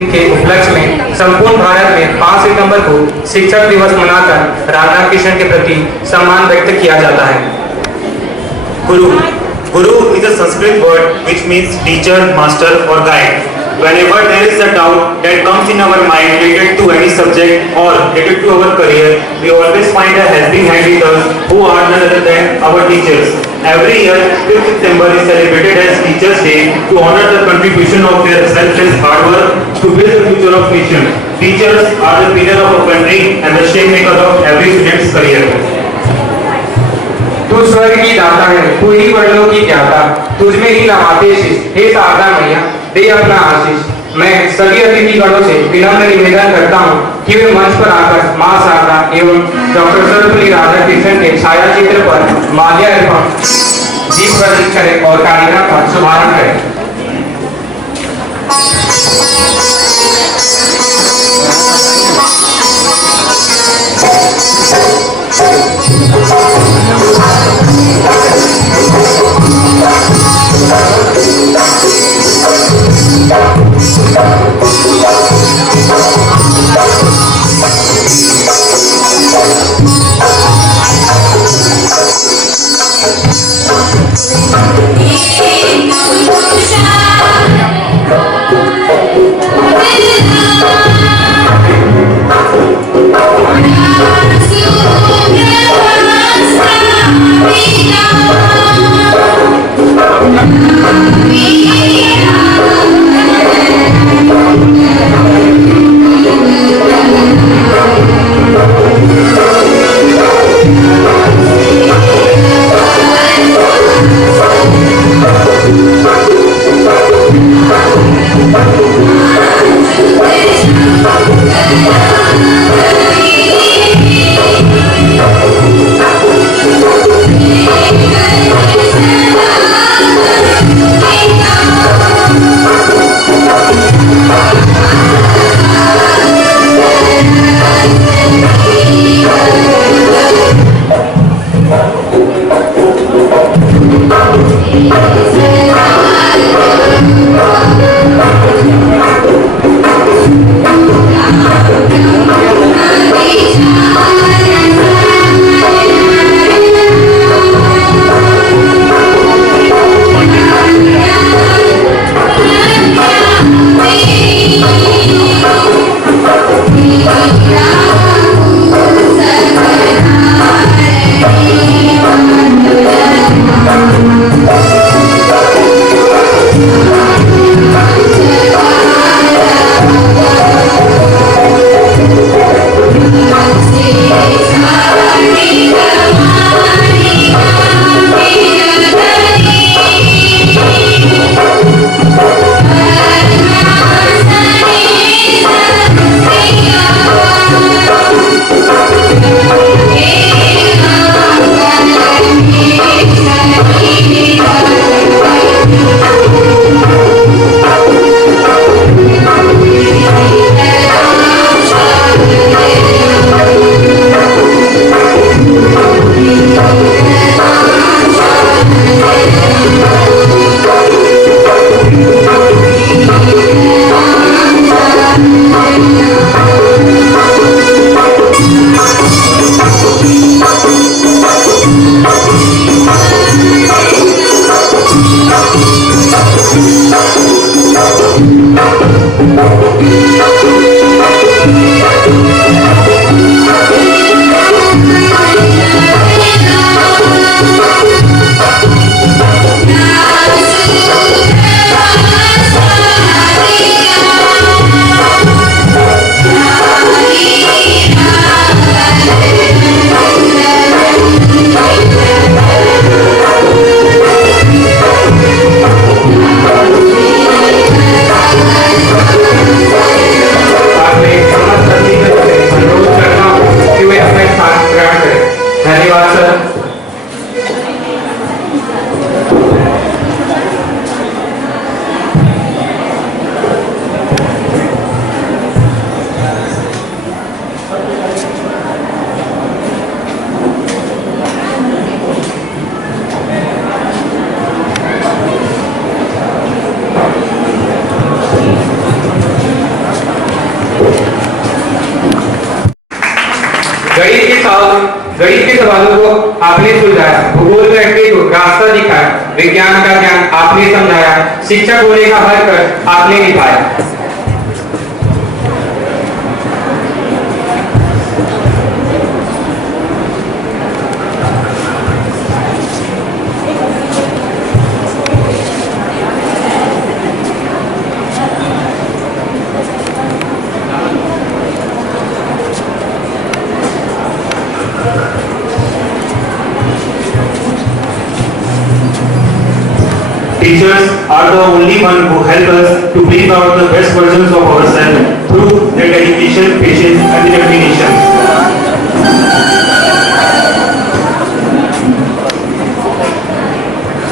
के उपलक्ष्य में संपूर्ण भारत में 5 सितंबर को शिक्षक दिवस मनाकर राधा कृष्ण के प्रति सम्मान व्यक्त किया जाता है। Guru. Guru is a Sanskrit word which means teacher, master or guide. Whenever there is a doubt that comes in our mind related to any subject or related to our career, we always find a helping hand with us who are none other than our teachers. Every year, 5th September is celebrated as Teachers' Day to honor the contribution of their selfless hard work to build the future of nation. Teachers are the pillar of a country and the shape maker of every student's career. तू स्वर्ग की दाता है, तू ही वर्णों की ज्ञाता, तुझ में ही रमाते शीश, हे शारदा मैया दे अपना आशीष। मैं सभी अतिथिगणों से विनम्र निवेदन करता हूँ कि वे मंच पर आकर मां शारदा एवं डॉक्टर सर्वपल्ली राधाकृष्णन के छाया चित्र पर माल्यार्पण दीप प्रज्वलित करें और कार्यक्रम का शुभारंभ करें। Hey, गणित के सवालों को आपने सुलझाया, भूगोल व्यक्ति को रास्ता दिखाया, विज्ञान का ज्ञान आपने समझाया, शिक्षक होने का हर कर आपने निभाया। Teachers are the only one who help us to bring out the best versions of ourselves through their dedication, patience, and determination.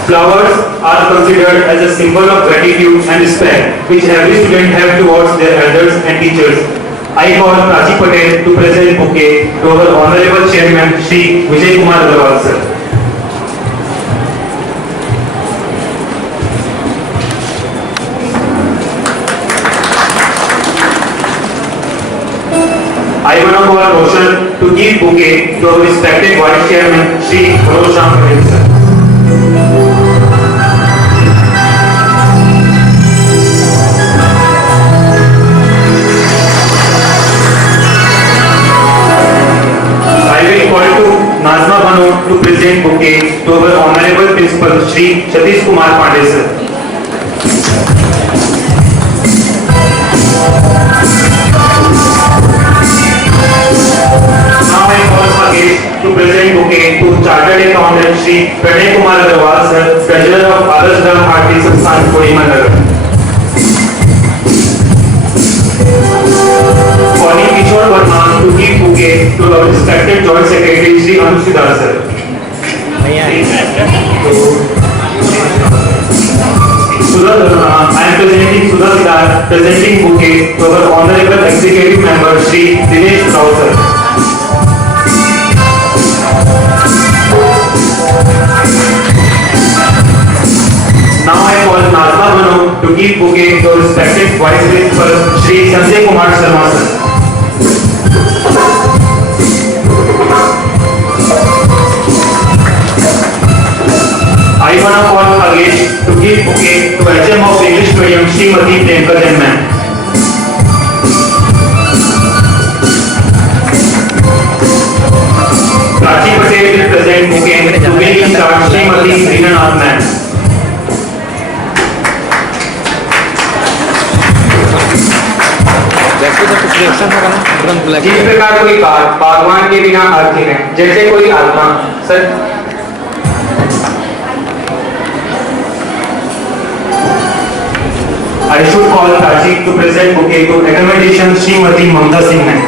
Flowers are considered as a symbol of gratitude and respect which every student have towards their elders and teachers. I call Prachi Patel to present bouquet to our Honorable Chairman Shri Vijay Kumar Agarwal sir. I want to call Roshan to give bouquet to our respected Vice Chairman Shri Manoj Ram Patel sir. I will call to Nazma Bano to present bouquet to our Honorable Principal Shri Satish Kumar Pandey sir. Now I call Magesh to present bouquet to Chartered Accountant Shri Pranay Kumar Agarwal sir, Treasurer of Adarsh Dharm Bharati Sansthan Kohima-Nagar. Calling Kishore Verma to give bouquet to our respected Joint Secretary Shri Anuj Sidar sir. I am presenting Sudha Sidar, presenting bouquet to our Honorable Executive Member Shri Dinesh Rao sir. Now I call Nazma Bano to give bouquet to respected Vice Principal Shri Sanjay Kumar Sharma sir. I want to call Magesh to give bouquet to HM of English Medium Srimati Priyanka Jain ma'am. Prachi Patel will present bouquet to bring in charge Srimati Reena Nath ma'am. जैसे तो कुछ reaction होगा ना तुरंत black जिस प्रकार कोई बागवान के बिना अर्थिन है, जैसे कोई आत्मा sir. I should call Prachi to present bouquet to accommodation Srimati Mamta Singh ma'am.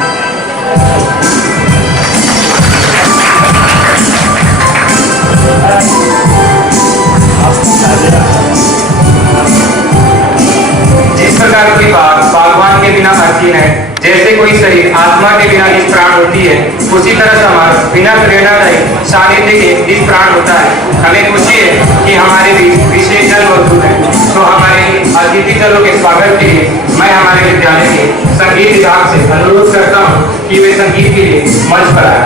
जिस प्रकार की बागवान के बिना अर्थिन है, जैसे कोई शरीर आत्मा के बिना जिस प्राण होती है, उसी तरह समाज बिना प्रेरणादायी सानिध्य के जिस प्राण होता है। हमें खुशी है कि हमारे बीच विशेष जन मौजूद है। तो हमारे अतिथि जनों के स्वागत के लिए मैं हमारे विद्यालय के संगीत विभाग से अनुरोध करता हूँ कि वे संगीत के लिए मंच पर आए।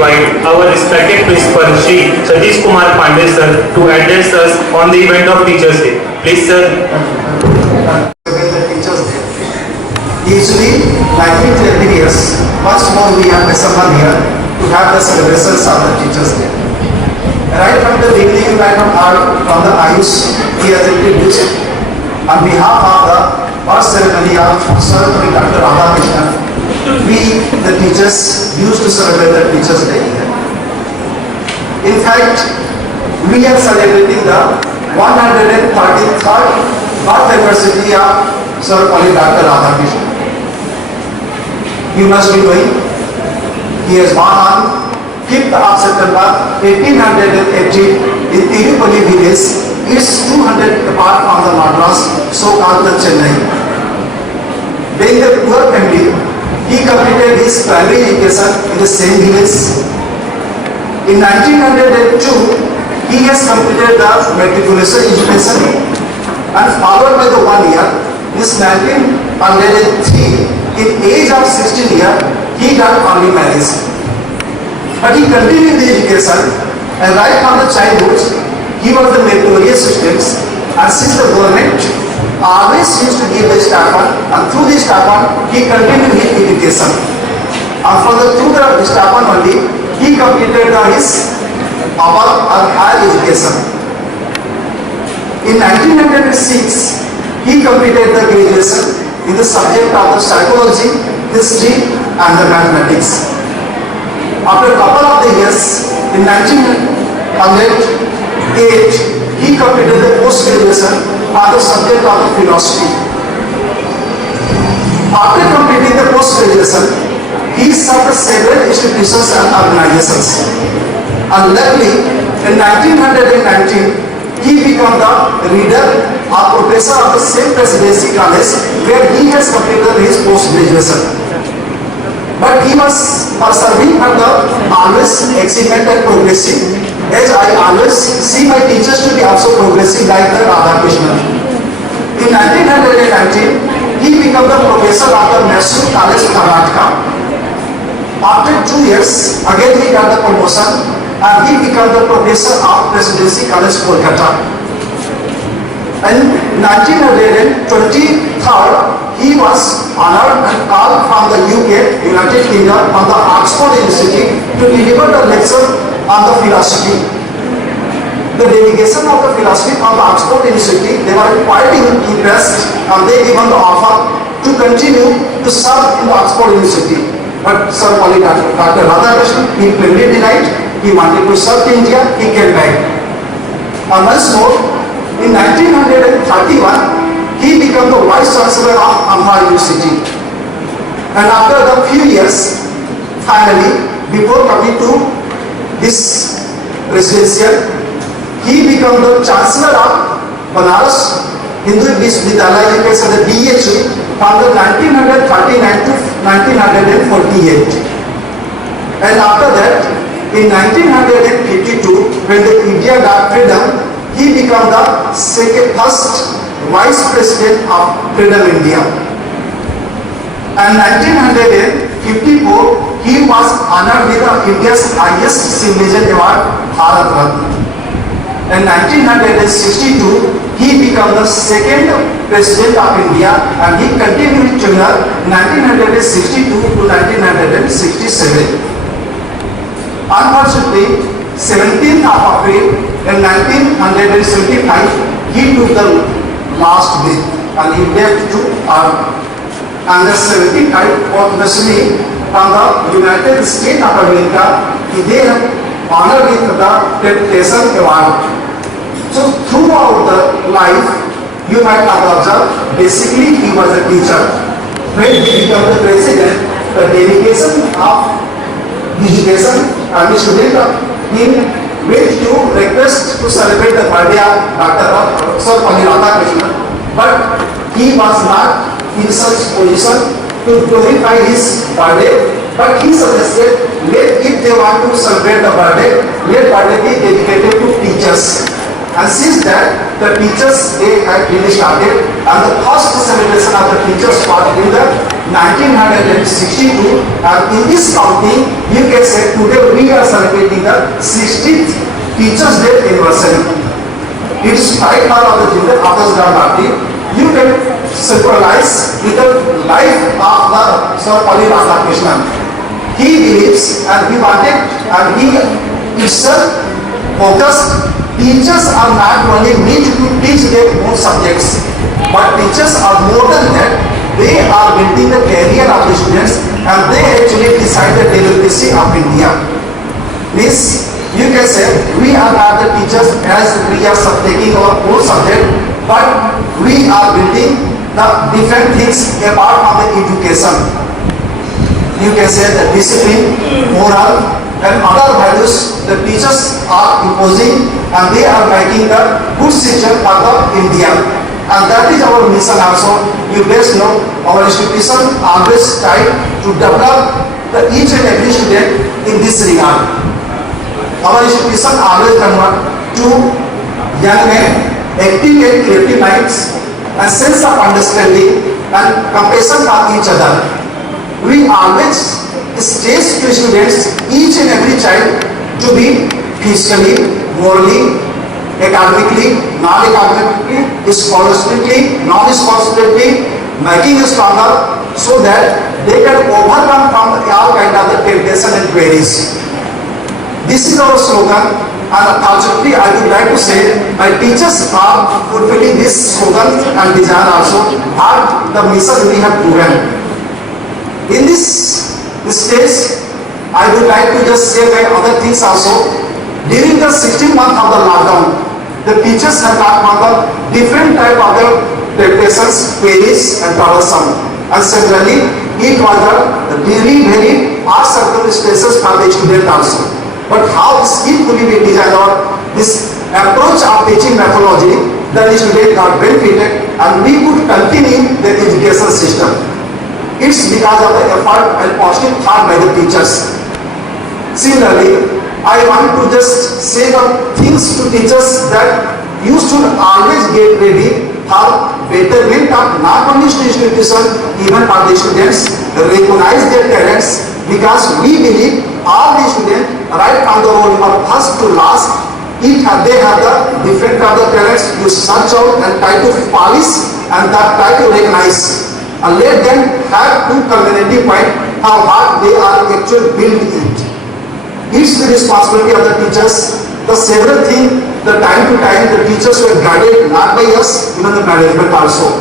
invite our respected principal Shri Satish Kumar Pandey sir to address us on the event of Teachers Day. Please sir. The Teachers Day. Usually, like every year, once more we have December here to have the celebrations of the Teachers Day. Right from the beginning, right from the Ayush, he has introduced on behalf of the first ceremony of Sir Dr. Radhakrishnan. We, the teachers, used to celebrate the Teachers Day here. In fact, we are celebrating the 133rd birth anniversary of Sir Dr. Radhakrishnan. You must be knowing, he has born on 5th of September 1818 in Tirupalli village. It's 200 apart from the Madras, so-called the Chennai. Being a poor family, he completed his primary education in the same village. In 1902, he has completed the matriculation education and followed by the 1 year. In 1903, in age of 16 years, he got early marriage. But he continued the education and right from the childhood, he was the meritorious student, and since the government always used to give the stipend, and through the stipend, he continued his education. And through the stipend only, he completed his upper and higher education. In 1906, he completed the graduation in the subject of the psychology, history, and the mathematics. After a couple of the years, in 1908, he completed the post-graduation on the subject of the philosophy. After completing the post-graduation, he served several institutions and organizations. And luckily, in 1919, he became the reader or professor of the same presidency college where he has completed his post-graduation. But he was persevering for the always achievement and progressing, as I always see my teachers to be also progressing like the Radhakrishnan. In 1919, he became the professor of the Mysore College, Karnataka. After 2 years, again he got the promotion and he became the professor of Presidency College, Kolkata. In 1923, he was honored and called from the UK, United Kingdom, from the Oxford University to deliver the lecture on the philosophy. The delegation of the philosophy from the Oxford University, they were quite impressed and they given the offer to continue to serve in the Oxford University. But Sir Dr. Radhakrishnan, he plainly denied. He wanted to serve India, he came back. And once more, in 1931, he became the Vice Chancellor of Amha University. And after a few years, finally, before coming to this presidential, he became the Chancellor of Banaras Hindu Vishwavidyalaya, you can say the BHU, from the 1939 to 1948. And after that, in 1952, when the India got freedom, he became the first Vice President of Freedom India. And 1954, he was honored with India's highest civilian award, Bharat Ratna. In 1962, he became the second President of India and he continued to tenure 1962 to 1967. Unfortunately, 17th of April in 1975, he took the last breath and he left to earth. And the 75th anniversary from the United States of America, they have honored with the Temptation Award. So throughout the life, you might have observed, basically he was a teacher. When he became the president, the dedication of education and the student of him went to request to celebrate the birthday of Dr. Sir Radhakrishnan, but he was not in such position to glorify his birthday, but he suggested, if they want to celebrate the birthday, let birthday be dedicated to teachers. And since that, the Teachers' Day had really started, and the first celebration of the teachers started in the 1962. And in this county, you can say today we are celebrating the 60th Teachers' Day anniversary. It is right now of the Junior August Party. You can synchronize with the life of the Sarvapalli Radhakrishnan. He believes and he wanted and he himself focused. Teachers are not only meant to teach their own subjects, but teachers are more than that. They are building the career of the students and they actually decide the democracy of India. Means you can say we are not the teachers as we are taking our own subject, but we are building the different things apart from the education. You can say the discipline, moral, and other values the teachers are imposing, and they are making the good citizen for the India. And that is our mission also. You best know our institution always try to develop the each and every student in this regard. Our institution always convert to young men, active and creative minds, and sense of understanding and compassion for each other. We always stage to students, each and every child, to be physically, morally, academically, non-academically, scholastically, non-scholastically, making it stronger so that they can overcome from all kind of the temptation and queries. This is our slogan, and ultimately I would like to say my teachers are fulfilling this slogan and desire also, and the mission we have proven. In this stage, I would like to just say my other things also. During the 16 months of the lockdown, the teachers have got on the different type of the temptations, queries and troublesome. And similarly, it was the really very hard circumstances for the student also. But how skillfully we designed our this approach of teaching methodology, that the student got benefited and we could continue the education system. It's because of the effort and positive thought by the teachers. Similarly, I want to just say the things to teachers that you should always get ready for betterment of not only institution, even for the students, recognize their talents, because we believe all the students, right from the road from first to last, they have the different kind of talents. You search out and try to polish and try to recognize. And let them have two community point how what they are actually built in. It's the responsibility of the teachers. The several things, the time to time, the teachers were guided not by us, even the management also.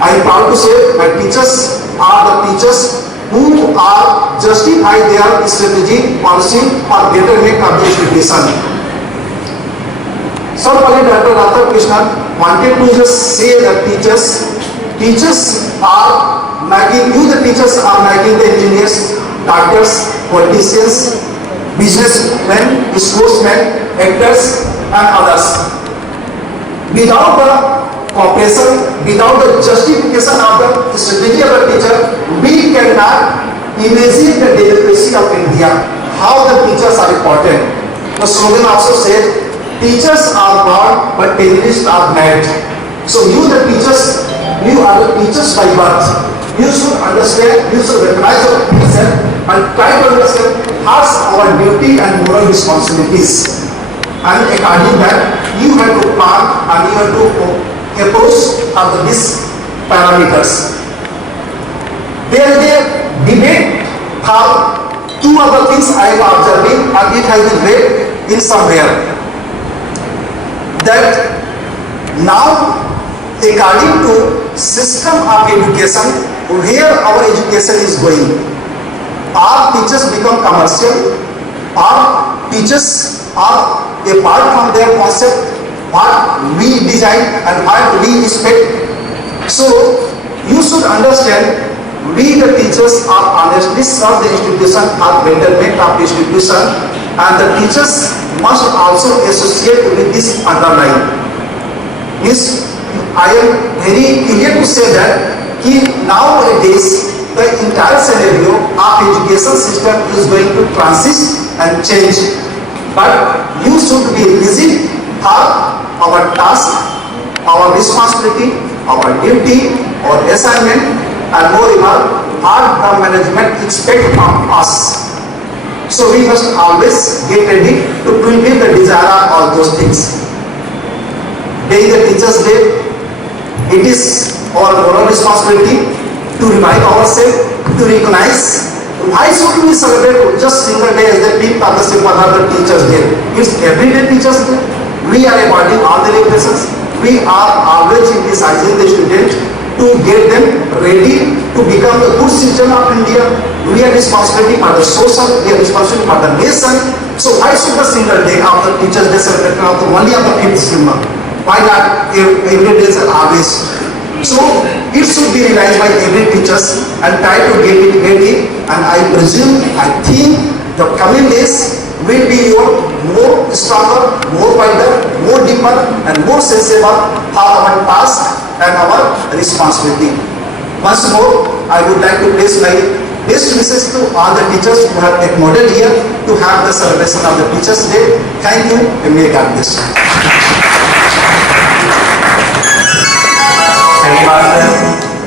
I am proud to say my teachers are the teachers who are justify their strategy, policy for betterment of the education. Sarvapalli Dr. Radhakrishnan wanted to just say that teachers are making, the teachers are making the engineers, doctors, politicians, businessmen, sportsmen, actors and others. Without the cooperation, without the justification of the strategy of the teacher, we cannot imagine the democracy of India, how the teachers are important. The slogan also says, teachers are born but terrorists are mad. So you the teachers, you are the teachers by birth. You should understand, you should recognize yourself and try to understand what's our duty and moral responsibilities. And according that, you have to plan and you have to approach under these parameters. There is a debate how two other things I am observing, and it has been read in somewhere, that now according to system of education, where our education is going, our teachers become commercial, our teachers are apart from their concept, what we design and what we expect. So you should understand, we the teachers are honestly serve the institution for betterment of the institution, and the teachers must also associate with this underlying. Yes, I am very clear to say that nowadays the entire scenario of education system is going to transit and change. But you should be rigid for our task, our responsibility, our duty or assignment, and moreover, what the management expect from us. So we must always get ready to fulfill the desire of all those things. Being the Teachers' Day, it is our moral responsibility to revive ourselves, to recognize. Why should we celebrate just single day as the 5th of the September Teachers' Day? It's everyday Teachers' Day. We are avoiding all the regulations. We are always emphasizing the student to get them ready to become the good citizen of India. We are responsibility for the social, we are responsibility for the nation. So why should the single day of the Teachers' Day celebrated only on the 5th September? Why not every day and always? So it should be realized by every teachers and try to get it ready. And I think the coming days will be your more stronger, more wider, more deeper and more sensible for our task and our responsibility. Once more, I would like to place my best wishes to all the teachers who have accommodated here to have the celebration of the Teachers' Day. Thank you and may God bless you. धन्यवाद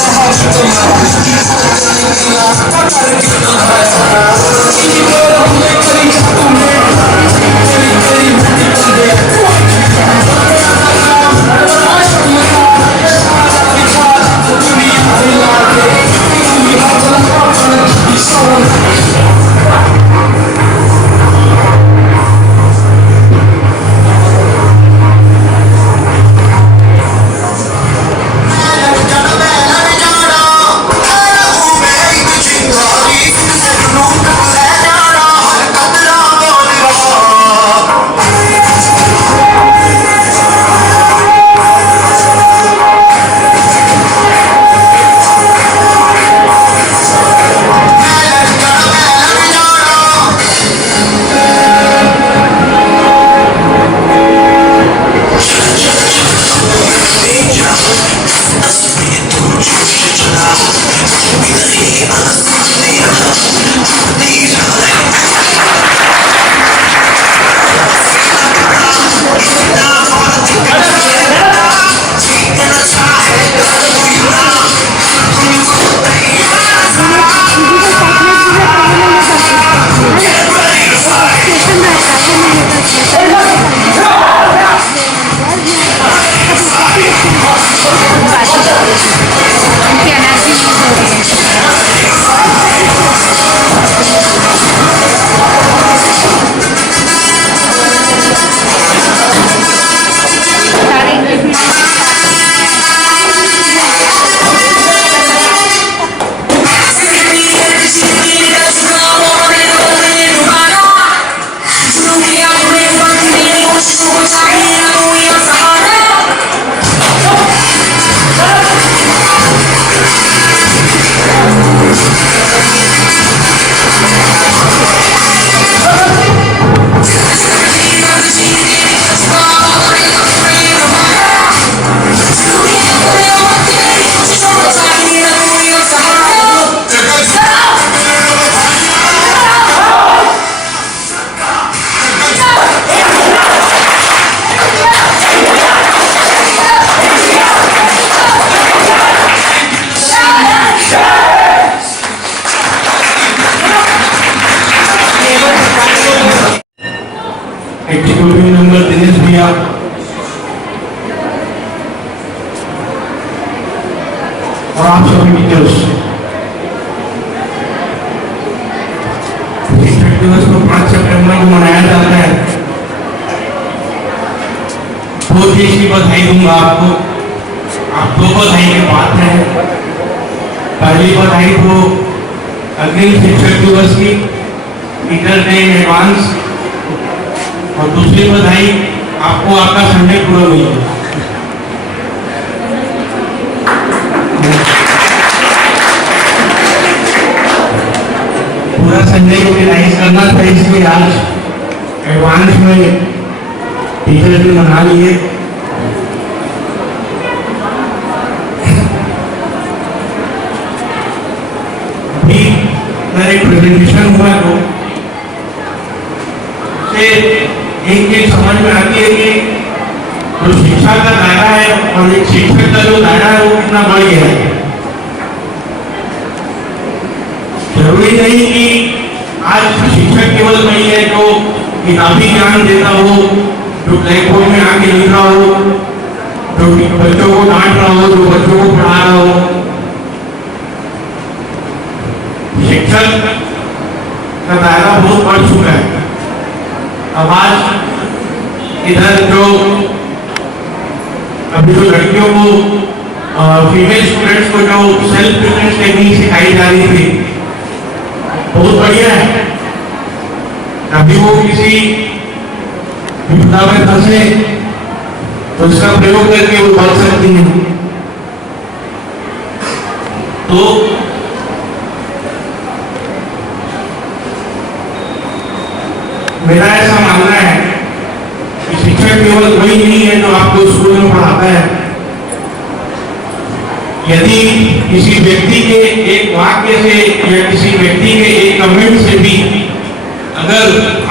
sir. Executive member Dinesh भैया, और आप सभी teachers. शिक्षक दिवस को 5 सितंबर को मनाया जाता है। बहुत देश की बधाई दूंगा आपको। आप 2 बधाई के पात्र हैं। पहली बधाई तो अग्रिम शिक्षक दिवस की, टीचर डे इन एडवांस, और दूसरी बधाई आपको आपका संडे पूरा हुई है। पूरा संडे यूटिलाइज करना था, इसलिए आज एडवांस में टीचर डे मना लिए। अभी मेरा एक प्रेजेंटेशन हुआ तो एक चीज समझ में आती है कि जो शिक्षा का दायरा है और एक शिक्षक का जो दायरा है वो कितना बढ़ गया है। जरूरी नहीं कि आज शिक्षक केवल वही है जो किताबी ज्ञान देता हो, जो ब्लैक बोर्ड में आके लिख रहा हो, जो बच्चों को डांट रहा हो, जो बच्चों को पढ़ा रहा हो। शिक्षक का दायरा बहुत बढ़ चुका है। अब आज इधर जो अभी जो लड़कियों को फीमेल स्टूडेंट्स को जो सेल्फ डिफेंस टेक्निक सिखाई जा रही थी, बहुत बढ़िया है। अभी वो किसी विपदा में फंसे तो इसका प्रयोग करके वो बच सकती हैं। तो मेरा ऐसा मानना है कि शिक्षक केवल वही नहीं है जो आपको स्कूल में पढ़ाता है। यदि किसी व्यक्ति के एक वाक्य से या किसी व्यक्ति के एक कमेंट से भी अगर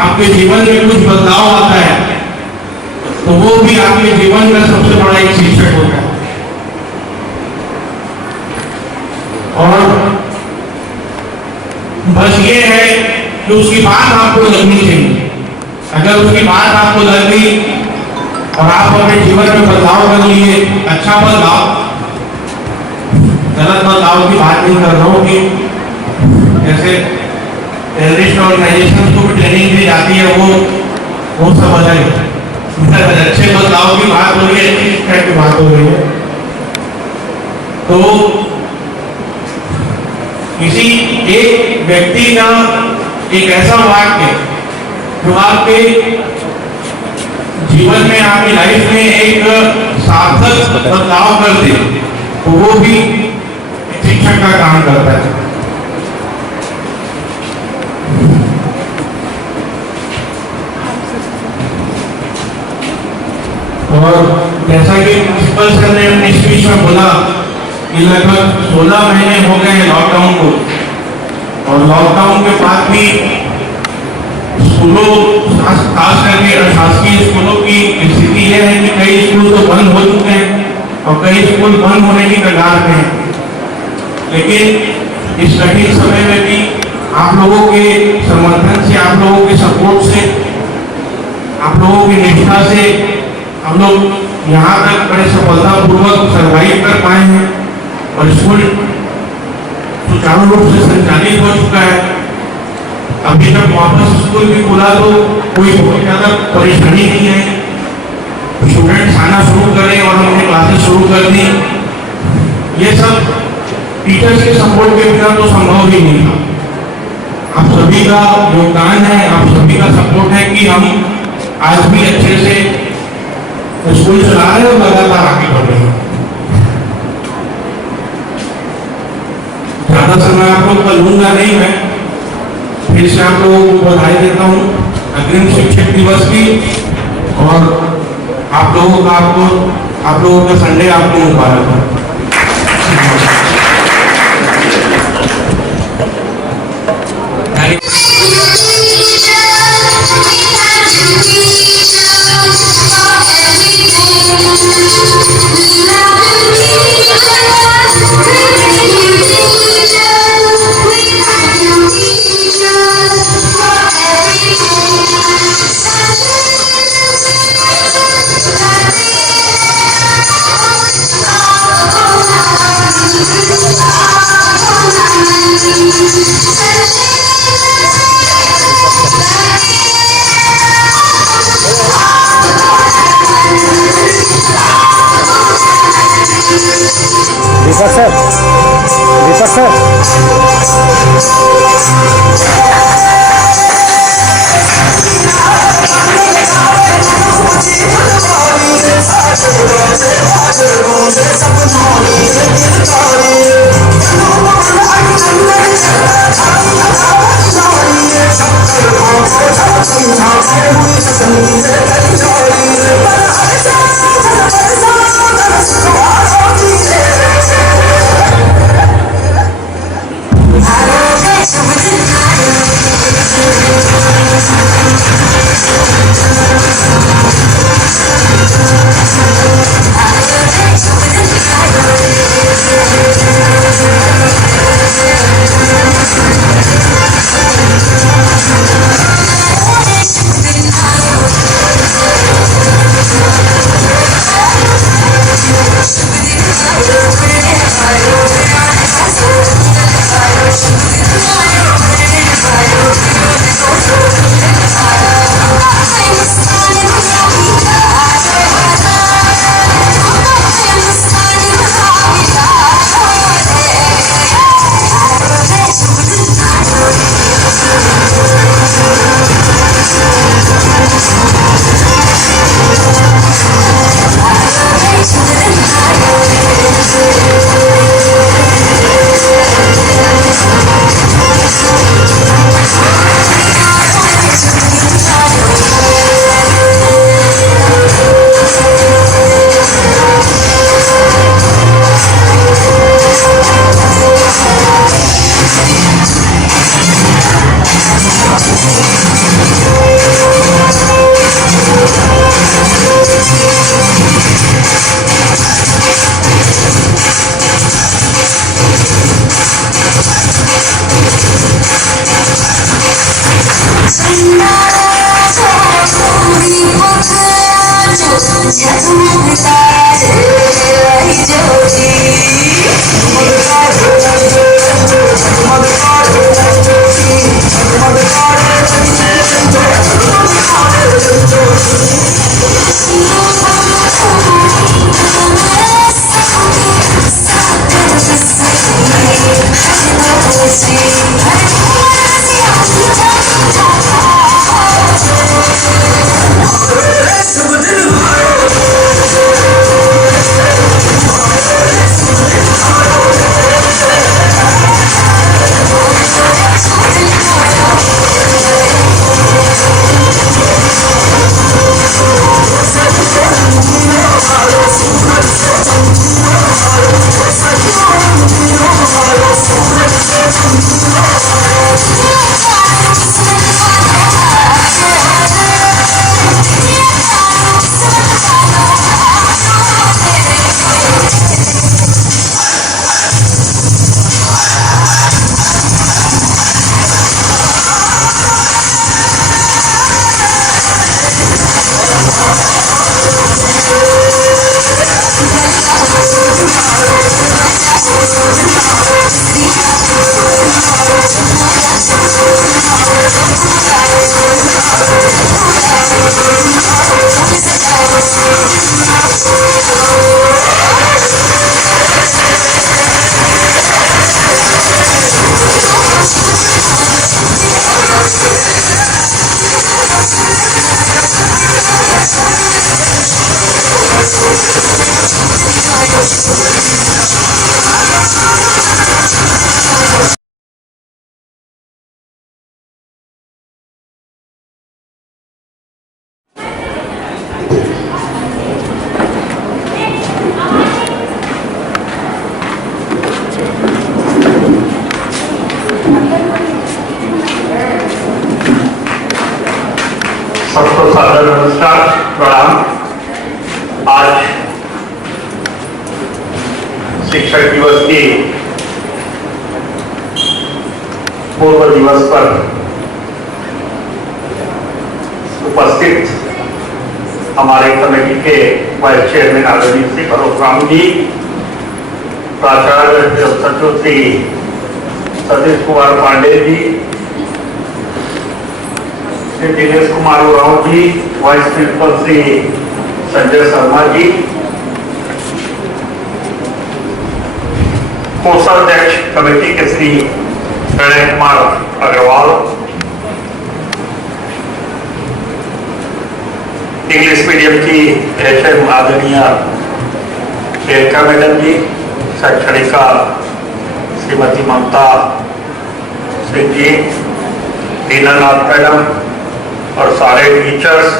आपके जीवन में कुछ बदलाव आता है तो वो भी आपके जीवन का सबसे बड़ा एक शिक्षक होता है। बात आपको लगनी चाहिए। अगर उसकी बात आपको लग गई और आप अपने जीवन में बदलाव कर लिए, अच्छा बदलाव, गलत बदलाव की बात नहीं कर रहा हूँ कि जैसे टेररिस्ट ऑर्गेनाइजेशन को भी ट्रेनिंग दी जाती है, वो सब अलग है। अच्छे बदलाव की बात हो रही है, अच्छी शिक्षा की बात हो रही है। तो किसी एक व्यक्ति का एक ऐसा वाक्य जो आपके जीवन में, आपकी लाइफ में एक सार्थक बदलाव कर दे, तो वो भी शिक्षक का काम करता है। और जैसा कि प्रिंसिपल सर ने अपने स्पीच में बोला कि लगभग 16 महीने हो गए हैं लॉकडाउन को, और लॉकडाउन के बाद भी स्कूलों, खास करके शासकीय स्कूलों की स्थिति यह है कि कई स्कूल तो बंद हो चुके हैं और कई स्कूल बंद होने की कगार पे हैं। लेकिन इस कठिन समय में भी आप लोगों के समर्थन से, आप लोगों के सपोर्ट से, आप लोगों की निष्ठा से हम लोग यहाँ तक बड़े सफलतापूर्वक सर्वाइव कर पाए हैं और स्कूल सुचारू रूप से संचालित हो चुका है। अभी तक वापस स्कूल भी खुला तो कोई बहुत ज्यादा परेशानी नहीं है। स्टूडेंट्स आना शुरू करें और हमने क्लासेस शुरू कर दी। ये सब टीचर्स के सपोर्ट के बिना तो संभव ही नहीं था। आप सभी का योगदान है, आप सभी का सपोर्ट है कि हम आज भी अच्छे से स्कूल चला रहे हैं और लगातार आगे बढ़ रहे हैं। ज्यादा समय आप लोग का लूंगा नहीं मैं, फिर से आप लोगों को बधाई देता हूँ अग्रिम शिक्षक दिवस की, और आप लोगों का संडे आपको मुबारक हो। दीपक सर, दीपक सर, सबको सादर नमस्कार प्रणाम। आज शिक्षक दिवस की पूर्व दिवस पर उपस्थित हमारे कमेटी के वाइस चेयरमैन आदरणीय श्री भरत राम जी, प्राचार्य सचिव श्री सतीश कुमार पांडे जी, श्री दिनेश कुमार राव जी, वाइस प्रिंसिपल श्री संजय शर्मा जी, कोषाध्यक्ष कमेटी के श्री प्रणय कुमार अग्रवाल, इंग्लिश मीडियम की एचएम आदरणीय प्रियंका मैडम जी, शैक्षणिका श्रीमती ममता सिंह जी, दीनानाथ मैडम और सारे टीचर्स,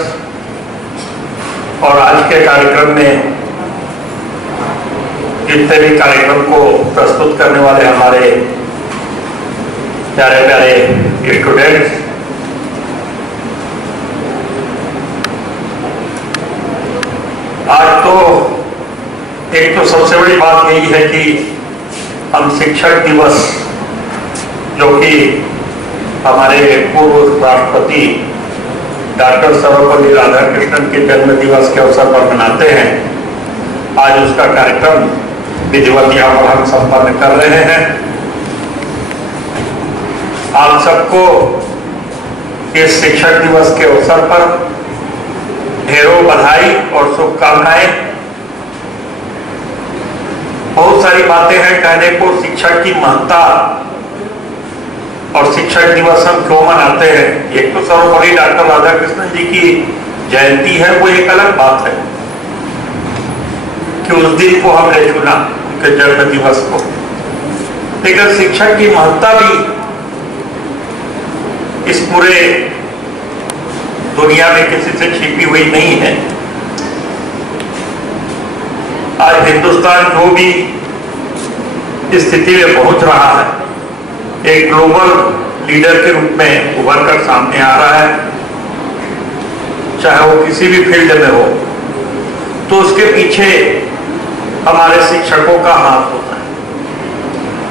और आज के कार्यक्रम में जितने भी कार्यक्रम को प्रस्तुत करने वाले हमारे प्यारे प्यारे स्टूडेंट्स, आज तो एक तो सबसे बड़ी बात यही है कि हम शिक्षक दिवस, जो कि हमारे पूर्व राष्ट्रपति डॉक्टर सर्वपल्ली राधाकृष्णन के जन्म दिवस के अवसर पर मनाते हैं, आज उसका कार्यक्रम विधिवत यहाँ पर हम संपन्न कर रहे हैं। आप सबको इस शिक्षक दिवस के अवसर पर ढेरों बधाई और शुभकामनाएं। बहुत सारी बातें हैं कहने को, शिक्षक की महत्ता और शिक्षक दिवस हम क्यों मनाते हैं। एक तो सर्वपल्ली डॉक्टर राधाकृष्णन जी की जयंती है, वो एक अलग बात है कि उस दिन को हमने चुना, उनके जन्म दिवस को, लेकिन शिक्षक की महत्ता भी इस पूरे दुनिया में किसी से छिपी हुई नहीं है। आज हिंदुस्तान जो भी स्थिति में पहुंच रहा है, एक ग्लोबल लीडर के रूप में उभर कर सामने आ रहा है, चाहे वो किसी भी फील्ड में हो, तो उसके पीछे हमारे शिक्षकों का हाथ होता है।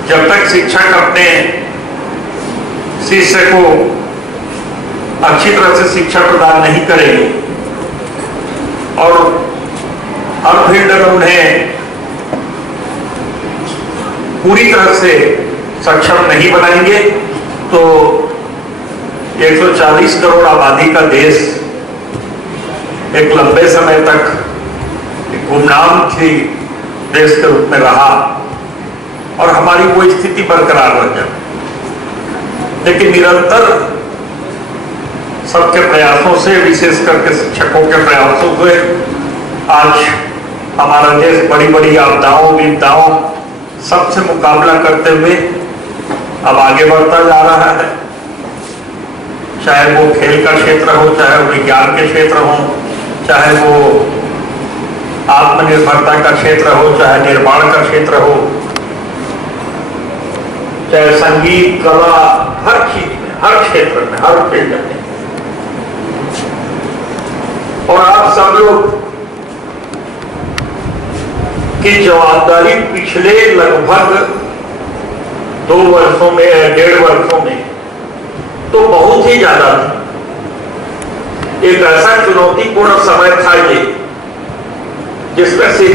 जब तक शिक्षक अपने शिष्य को अच्छी तरह से शिक्षा प्रदान नहीं करेंगे और हर फील्ड में उन्हें पूरी तरह से सक्षम नहीं बनाएंगे, तो 140 करोड़ आबादी का देश एक लंबे समय तक गुमनाम थी देश के रूप में रहा और हमारी वो स्थिति बरकरार रह जाए। लेकिन निरंतर सबके प्रयासों से, विशेष करके शिक्षकों के प्रयासों से, आज हमारा देश बड़ी बड़ी आपदाओं, विपदाओं सबसे मुकाबला करते हुए अब आगे बढ़ता जा रहा है। चाहे वो खेल का क्षेत्र हो, चाहे वो विज्ञान के क्षेत्र हो, चाहे वो आत्मनिर्भरता का क्षेत्र हो, चाहे निर्माण का क्षेत्र हो, चाहे संगीत, कला, हर चीज में, हर क्षेत्र में, हर फील्ड में। और आप सब लोग की जवाबदारी पिछले लगभग 2 वर्षों में, 1.5 वर्षों में तो बहुत ही ज्यादा थी। एक ऐसा चुनौतीपूर्ण समय था ये, जिसमें से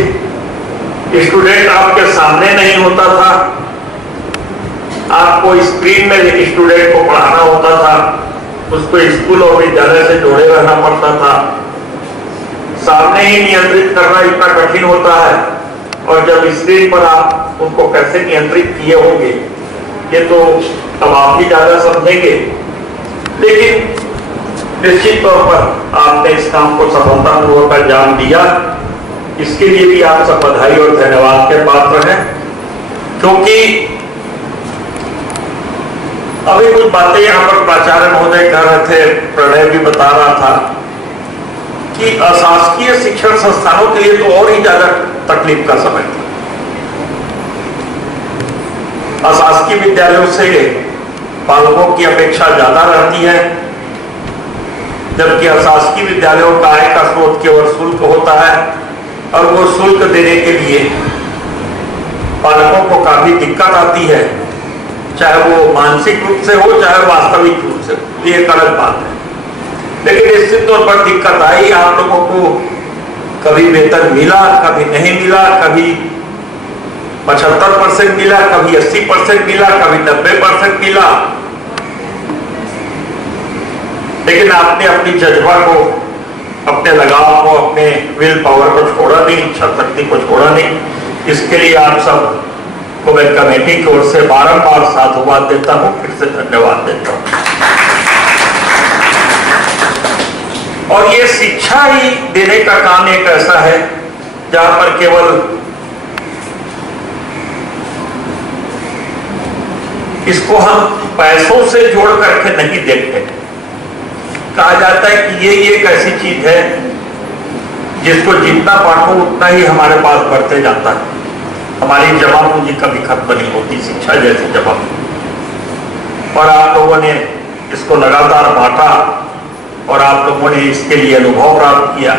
स्टूडेंट आपके सामने नहीं होता था, आपको स्क्रीन में स्टूडेंट को पढ़ाना होता था, उसको स्कूल और विद्यालय से जोड़े रहना पड़ता था। सामने ही नियंत्रित करना इतना कठिन होता है, और जब स्क्रीन पर आप उनको कैसे नियंत्रित किए होंगे ये तो अब आप ही ज्यादा समझेंगे। लेकिन निश्चित तौर पर आपने इस काम को सफलतापूर्वक अंजाम दिया इसके लिए भी आप सब बधाई और धन्यवाद के पात्र हैं, क्योंकि अभी कुछ बातें यहाँ पर प्राचार्य महोदय कह रहे थे, प्रणय भी बता रहा था कि अशासकीय शिक्षण संस्थानों के लिए तो और ही ज्यादा तकलीफ का समय था। अशासकीय विद्यालयों से पालकों की अपेक्षा ज्यादा रहती है, जबकि अशासकीय विद्यालयों का आय का स्रोत केवल शुल्क होता है और वो शुल्क देने के लिए पालकों को काफी दिक्कत आती है, चाहे वो मानसिक रूप से हो चाहे वास्तविक रूप से, ये एक अलग बात है। लेकिन निश्चित तौर पर दिक्कत आई। आप लोगों को कभी वेतन मिला, कभी नहीं मिला, कभी 75% मिला, कभी 80% मिला, कभी 90% मिला, लेकिन आपने अपनी जज्बा को, अपने लगाव को, अपने विल पावर को छोड़ा नहीं, इच्छा शक्ति को छोड़ा नहीं। इसके लिए आप सब को मैं कमेटी की ओर से बारंबार साधुवाद देता हूं, फिर से धन्यवाद देता हूं। और ये शिक्षा ही देने का काम एक ऐसा है जहां पर केवल इसको हम पैसों से जोड़ करके नहीं देखते। कहा जाता है कि ये एक ऐसी चीज है जिसको जितना बांटो उतना ही हमारे पास बढ़ते जाता है। हमारी जमा पूंजी कभी खत्म नहीं होती, शिक्षा जैसी जमा पूंजी। और आप लोगों ने इसको लगातार बांटा और आप लोगों ने इसके लिए अनुभव प्राप्त किया।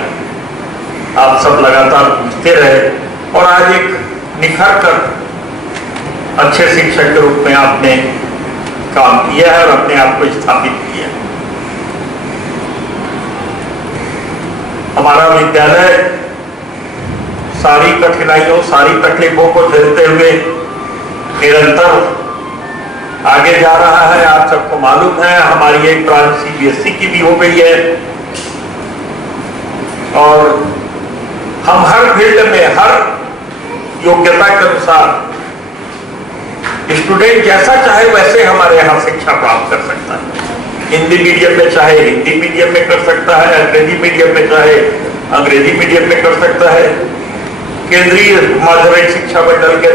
आप सब लगातार पूछते रहे और आज एक निखर कर अच्छे शिक्षक के रूप में आपने काम किया है और अपने आप को स्थापित किया। हमारा विद्यालय सारी कठिनाइयों, सारी तकलीफों को झेलते हुए निरंतर आगे जा रहा है। आप सबको मालूम है हमारी एक ब्रांच CBSE की भी हो गई है और हम हर फील्ड में, हर योग्यता के अनुसार स्टूडेंट जैसा चाहे वैसे हमारे यहाँ शिक्षा प्राप्त कर सकता है। हिंदी मीडियम में चाहे हिंदी मीडियम में कर सकता है, अंग्रेजी मीडियम में चाहे अंग्रेजी मीडियम में कर सकता है, केंद्रीय माध्यमिक शिक्षा मंडल के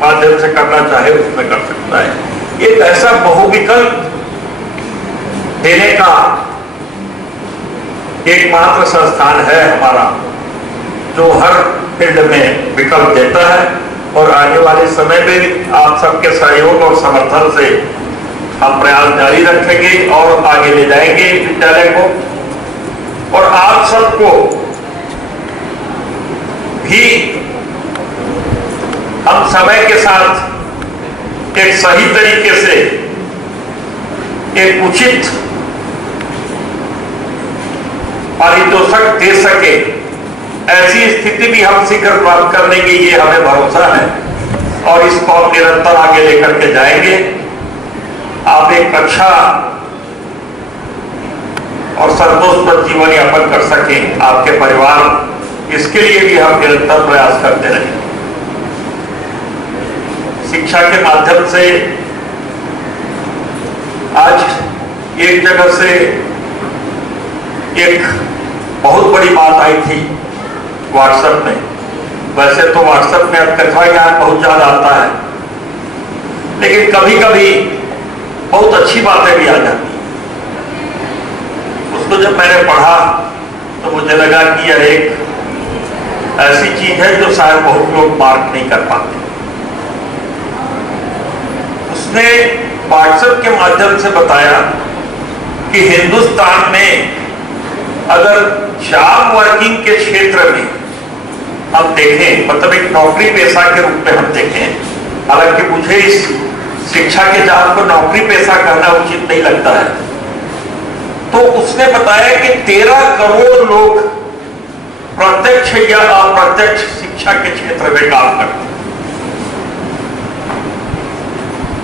माध्यम से करना चाहे उसमें कर सकता है। एक ऐसा बहुविकल्प देने का एकमात्र संस्थान है हमारा जो हर फील्ड में विकल्प देता है और आने वाले समय में आप सबके सहयोग और समर्थन से हम प्रयास जारी रखेंगे और आगे ले जाएंगे विद्यालय को। और आप सबको भी हम समय के साथ एक सही तरीके से एक उचित पारितोषिक दे सके, ऐसी स्थिति भी हम शीघ्र प्राप्त कर लेंगे, ये हमें भरोसा है और इसको हम निरंतर आगे लेकर के जाएंगे। आप एक अच्छा और संतोषप्रद जीवन यापन कर सकें, आपके परिवार, इसके लिए भी हम निरंतर प्रयास करते रहें। शिक्षा के माध्यम से आज एक जगह से एक बहुत बड़ी बात आई थी व्हाट्सएप में। वैसे तो व्हाट्सएप में कथा ज्ञान बहुत ज्यादा आता है, लेकिन कभी कभी बहुत अच्छी बातें भी आ जाती हैं। उसको जब मैंने पढ़ा तो मुझे लगा कि यह एक ऐसी चीज है जो शायद बहुत लोग मार्क नहीं कर पाते। उसने व्हाट्सएप के माध्यम से बताया कि हिंदुस्तान में अगर जॉब वर्किंग के क्षेत्र में हम देखें, मतलब एक नौकरी पेशा के रूप में हम देखें, हालांकि मुझे इस शिक्षा के जाल को नौकरी पेशा करना उचित नहीं लगता है, तो उसने बताया कि 13 करोड़ लोग प्रत्यक्ष या अप्रत्यक्ष शिक्षा के क्षेत्र में काम करते हैं।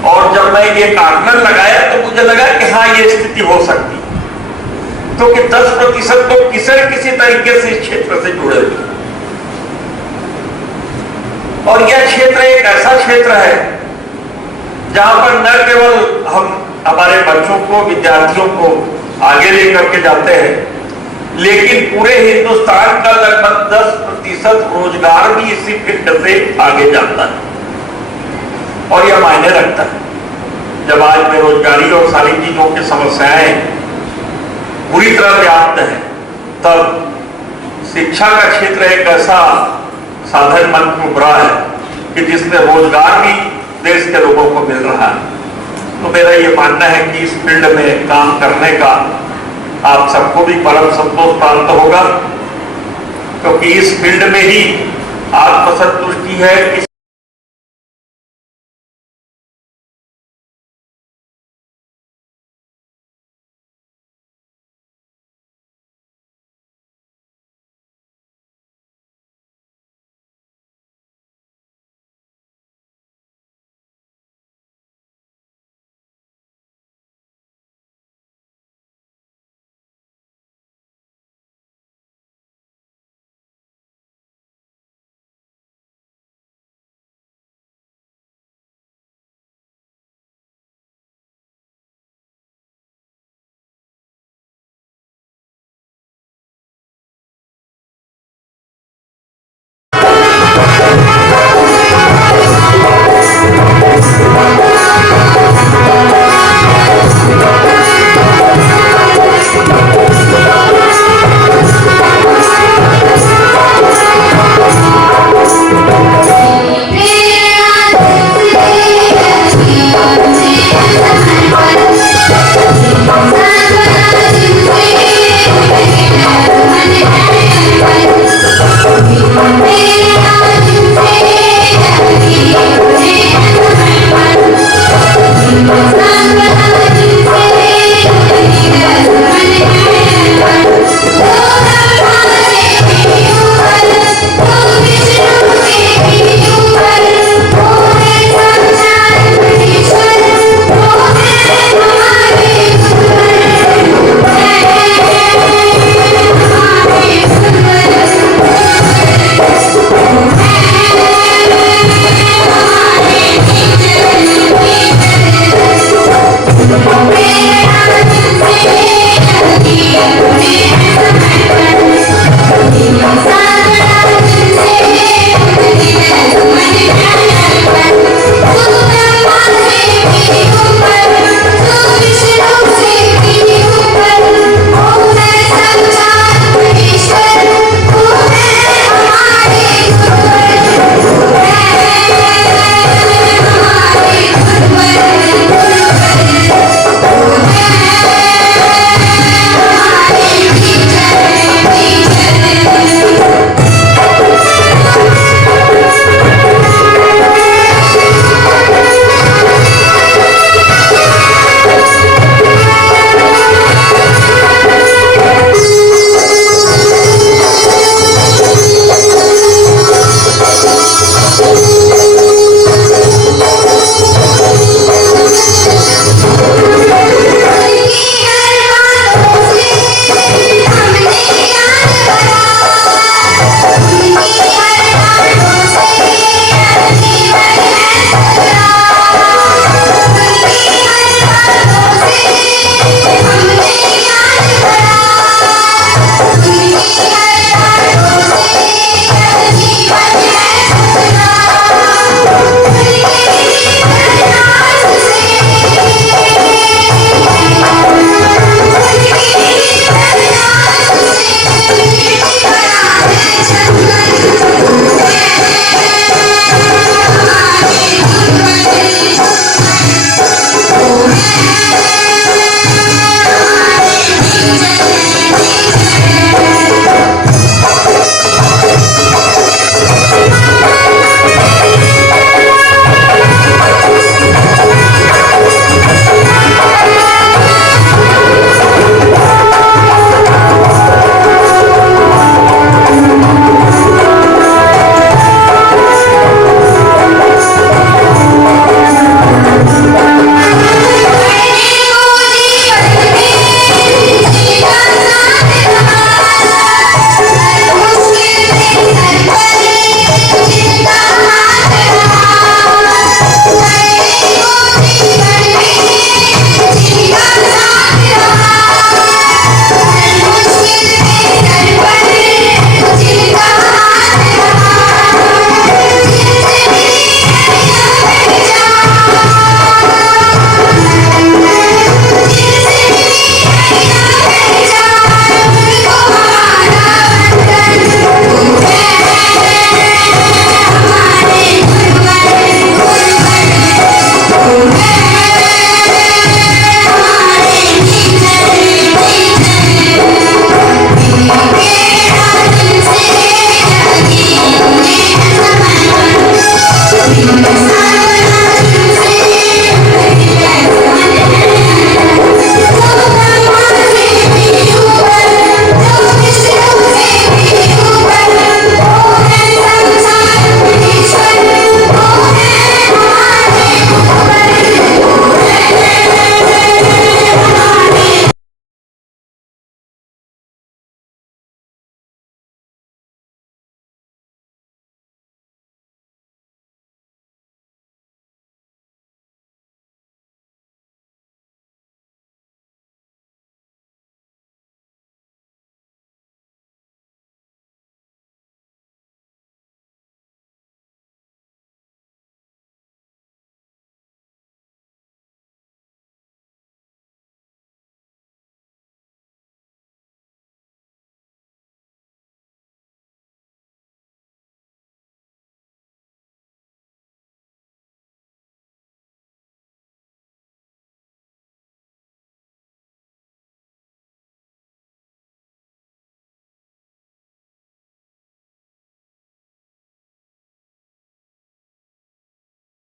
और जब मैं ये आकलन लगाया तो मुझे लगा कि हाँ ये स्थिति हो सकती है, क्योंकि 10% तो किसी न किसी तरीके से इस क्षेत्र से जुड़े हुए हैं। और यह क्षेत्र एक ऐसा क्षेत्र है जहां पर न केवल हम हमारे बच्चों को, विद्यार्थियों को आगे लेकर के जाते हैं, लेकिन पूरे हिंदुस्तान का लगभग 10% रोजगार भी इसी फील्ड से आगे जाता है और यह मायने रखता है। जब आज बेरोजगारी और सारी चीजों की समस्याएं पूरी तरह व्याप्त है, तब शिक्षा का क्षेत्र एक ऐसा साधन मन को उभरा है कि जिसमें रोजगार भी देश के लोगों को मिल रहा है। तो मेरा ये मानना है कि इस फील्ड में काम करने का आप सबको भी परम संतोष प्राप्त होगा, क्योंकि इस फील्ड में ही आत्मसंतुष्टि है।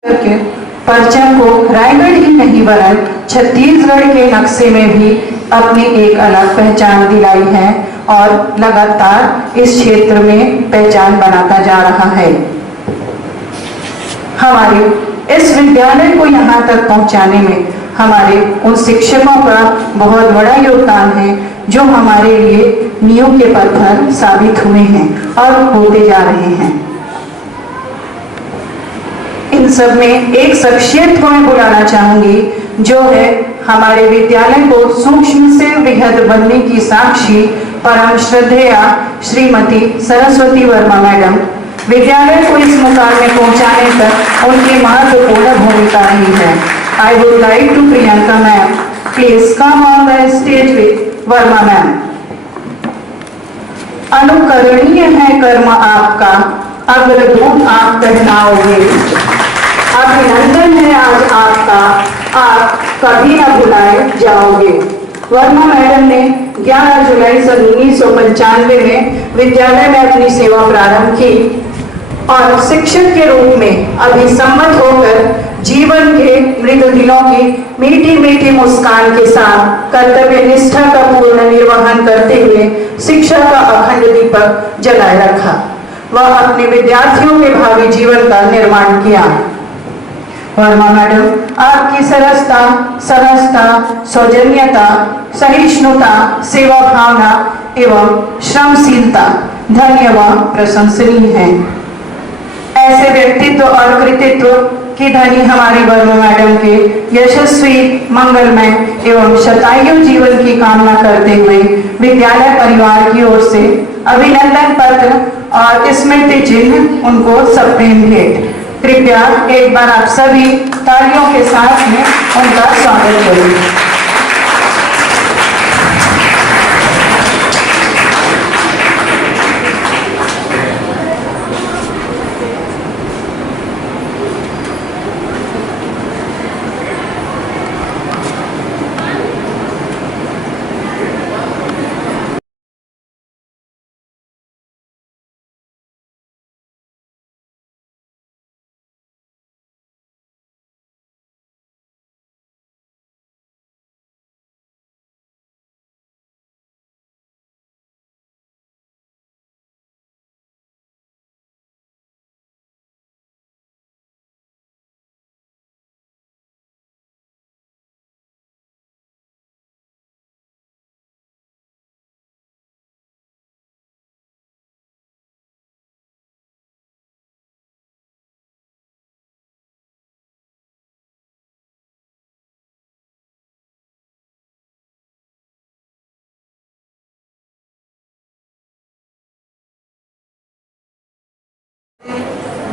के परचम को रायगढ़ ही नहीं वरन छत्तीसगढ़ के नक्शे में भी अपनी एक अलग पहचान दिलाई है और लगातार इस क्षेत्र में पहचान बनाता जा रहा है। हमारे इस विद्यालय को यहाँ तक पहुँचाने में हमारे उन शिक्षकों का बहुत बड़ा योगदान है जो हमारे लिए नींव के पत्थर साबित हुए हैं और होते जा रहे हैं। इन सब में एक शख्सियत को मैं बुलाना चाहूंगी जो है हमारे विद्यालय को सूक्ष्म से वृहद बनने की साक्षी परम श्रद्धेया श्रीमती सरस्वती वर्मा मैडम। विद्यालय को इस मुकाम में पहुंचाने तक उनकी महत्वपूर्ण भूमिका रही है। I would like to Priyanka ma'am please come on the stage with Verma ma'am. अनुकरणीय है कर्म आपका, अग्रदूत आप कहलाओगे। अभिनंदन है आज आपका, आप कभी न भुलाए जाओगे। वर्मा मैडम ने 11 जुलाई सन 1995 में विद्यालय में अपनी सेवा प्रारंभ की और शिक्षक के रूप में अभिसम्मत होकर जीवन के मृत दिनों की मीठी मीठी मुस्कान के साथ कर्तव्य निष्ठा का पूर्ण निर्वहन करते हुए शिक्षा का अखंड दीपक जलाए रखा। वह अपने विद्यार्थियों के भावी जीवन का निर्माण किया। वर्मा मैडम, आपकी सरसता, सहजता, सौजन्यता, सहिष्णुता, सेवा भावना एवं श्रमशीलता धन्य व प्रशंसनीय है। ऐसे व्यक्तित्व और कृतित्व की धनी हमारी वर्मा मैडम के यशस्वी, मंगलमय एवं शतायु जीवन की कामना करते हुए विद्यालय परिवार की ओर से अभिनंदन पत्र और स्मृति चिन्ह उनको सप्रेम भेंट। कृपया एक बार आप सभी तालियों के साथ में उनका स्वागत करें।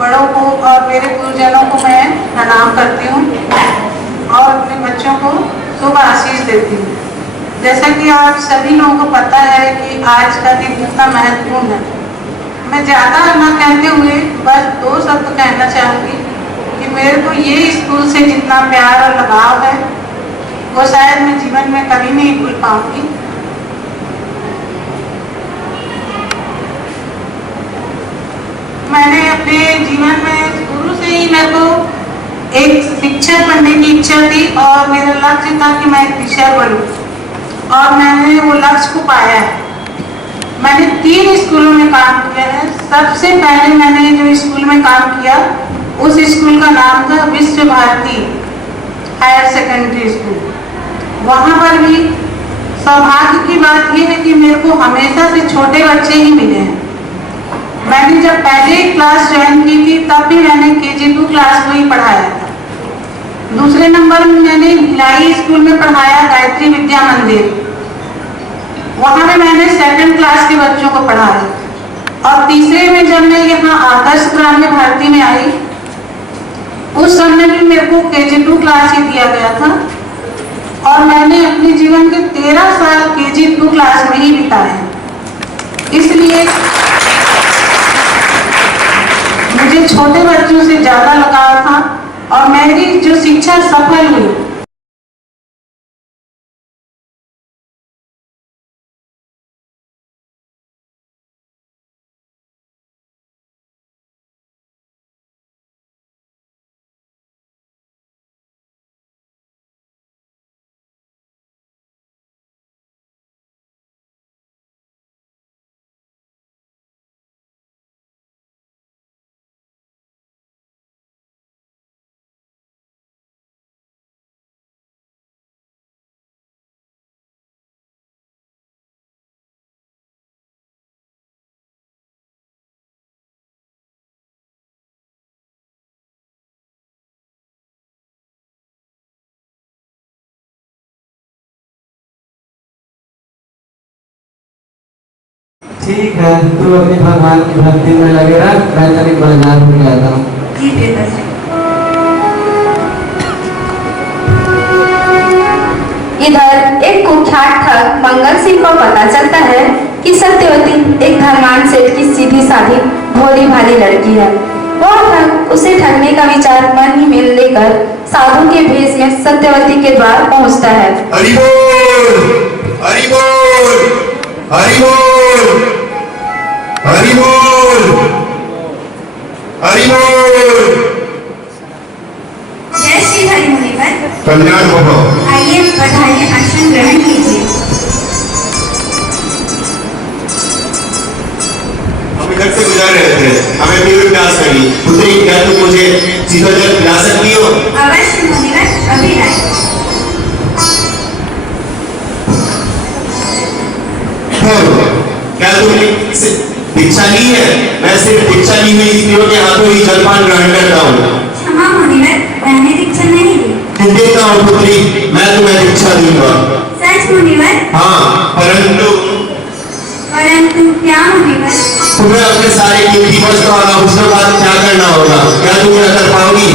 बड़ों को और मेरे गुरुजनों को मैं प्रणाम करती हूँ और अपने बच्चों को शुभ आशीष देती हूँ। जैसा कि आप सभी लोगों को पता है कि आज का दिन कितना महत्वपूर्ण है। मैं ज़्यादा ना कहते हुए बस 2 शब्द कहना चाहूँगी कि मेरे को ये स्कूल से जितना प्यार और लगाव है वो शायद मैं जीवन में कभी नहीं भूल पाऊँगी। मैंने अपने जीवन में शुरू से ही मेरे को एक शिक्षक बनने की इच्छा थी और मेरा लक्ष्य था कि मैं एक टीचर बनूं और मैंने वो लक्ष्य को पाया है। मैंने 3 स्कूलों में काम किया है। सबसे पहले मैंने जो स्कूल में काम किया उस स्कूल का नाम था विश्व भारती हायर सेकेंडरी स्कूल। वहाँ पर भी सौभाग्य की बात यह है कि मेरे को हमेशा से छोटे बच्चे ही मिले हैं। मैंने जब पहले क्लास ज्वाइन की थी तब भी मैंने KG2 क्लास को ही पढ़ाया था। दूसरे नंबर में मैंने भिलाई स्कूल में पढ़ाया गायत्री विद्या मंदिर। वहाँ में मैंने 2nd क्लास के बच्चों को पढ़ाया और तीसरे में जब मैं यहाँ आदर्श ग्राम्य भारती में आई उस समय भी मेरे को KG2 क्लास ही दिया गया था और मैंने अपने जीवन के 13 साल KG2 क्लास में ही बिताए। इसलिए मुझे छोटे बच्चों से ज्यादा लगाव था और मेरी जो शिक्षा सफल हुई ठीक है, तू अपनी भगवान की भक्ति में लगे रह, मैं तेरी बाजार में आता हूँ। जी पिताजी। इधर एक कुख्यात ठग मंगल सिंह को पता चलता है कि सत्यवती एक धर्मान सेठ की सीधी साधी भोली भाली लड़की है। वह ठग उसे ठगने का विचार मन ही में लेकर साधु के भेष में सत्यवती के द्वार पहुंचता है। हरि बोल, हरि बोल, हरि बोल, हरि बोल, हरि बोल। जय श्री हरि मुनिवर। कल्याण भव। आइए पधारिए, आसन ग्रहण कीजिए। हम इधर से गुजर रहे थे, हमें तीव्र प्यास लगी। पुत्री, क्या तुम मुझे सीधा जल पिला सकती हो? अवश्य मुनिवर, अभी लाए। क्या तुमने दीक्षा ली है? मैं सिर्फ दीक्षा ली हुई स्त्रियों के हाथों ही जलपान ग्रहण करता हूँ। क्षमा मुनिवर, मैंने दीक्षा नहीं ली। तुम देखता हूँ पुत्री, मैं तुम्हें दीक्षा दूंगा। सच मुनिवर? हाँ, परंतु क्या मुनिवर? तुम्हें अपने सारे कीमती वस्त्र और आभूषणों का क्या करना होगा? क्या तुम यह कर पाओगी?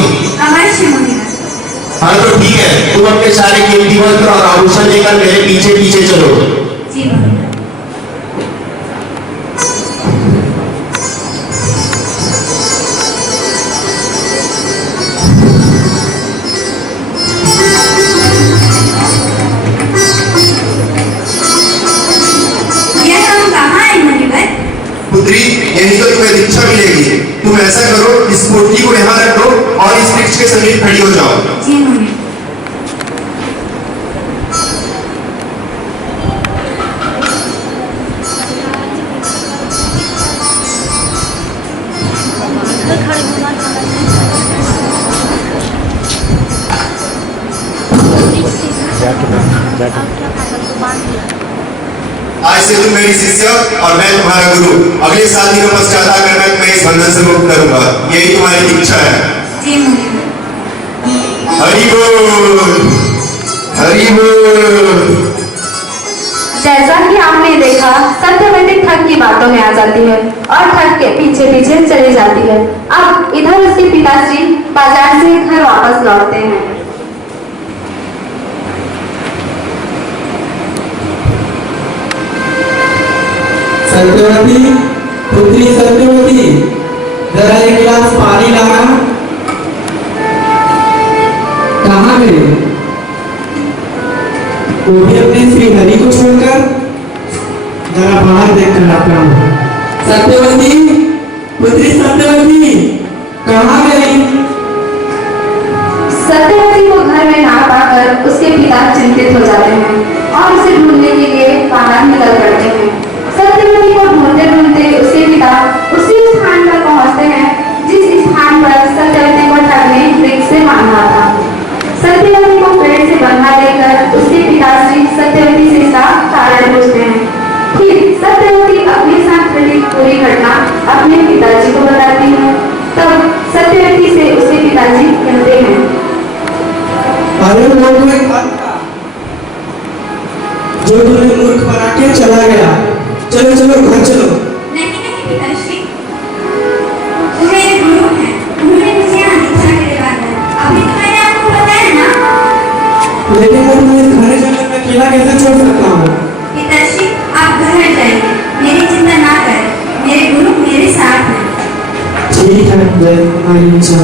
अवश्य मुनिवर। हाँ तो ठीक है, तुम अपने सारे कीमती वस्त्र और आभूषण लेकर मेरे पीछे पीछे चलो। जी मुनिवर। पुत्री, यही तो तुम्हें दीक्षा मिलेगी। तुम ऐसा करो, इस पोटली को यहाँ रख दो और इस वृक्ष के समीप खड़ी हो जाओ। जी मुनिवर। आज से तुम मेरी शिष्य और मैं तुम्हारा गुरु। अगले 7 दिनों पश्चात आकर मैं तुम्हें इस बंधन से मुक्त करूंगा। यही तुम्हारी दीक्षा है। जी मुनिवर। हरि बोल, हरि बोल। जैसा कि आपने देखा, सत्यवती ठग की बातों में आ जाती है और ठग के पीछे पीछे चली जाती है। अब इधर उसके पिताश्री बाजार से घर वापस लौटते हैं। सत्यवती, पुत्री सत्यवती, जरा एक गिलास पानी लाना। कहाँ गए? वो भी अपने श्री हरि को छोड़कर? जरा बाहर देख कर आता हूँ। सत्यवती, पुत्री सत्यवती, कहाँ गई? सत्यवती को घर में ना पाकर उसके पिता चिंतित हो जाते हैं और उसे ढूंढने के लिए बाहर निकल पड़ते हैं। सत्यवती को ढूंढते ढूंढते उसके पिता उसी स्थान पर पहुंचते हैं जिस स्थान पर सत्यवती को ठग ने वृक्ष से बांधा था। सत्यवती को पेड़ से बंधा लेकर उसके पिताश्री सत्यवती से इसका कारण पूछते हैं। फिर सत्यवती अपने साथ घटी पूरी घटना अपने पिताजी को बताती है। तब सत्यवती से उसके पिताजी कहते हैं, अरे वो एक बात था जो तुम्हें मूर्ख बना के चला गया। चलो चलो घर चलो। नहीं नहीं पिताश्री, वो मेरे गुरु हैं। उन्होंने मुझे यहाँ दीक्षा के लिए बांधा है। अभी तो मैंने आपको बताया ना। लेकिन मैं तुम्हें इस घने जंगल में अकेला कैसे छोड़ सकता हूँ? पिताश्री, आप घर जाइए, मेरी चिंता ना करें। मेरे गुरु मेरे साथ हैं। ठीक है, तुम्हारी इच्छा।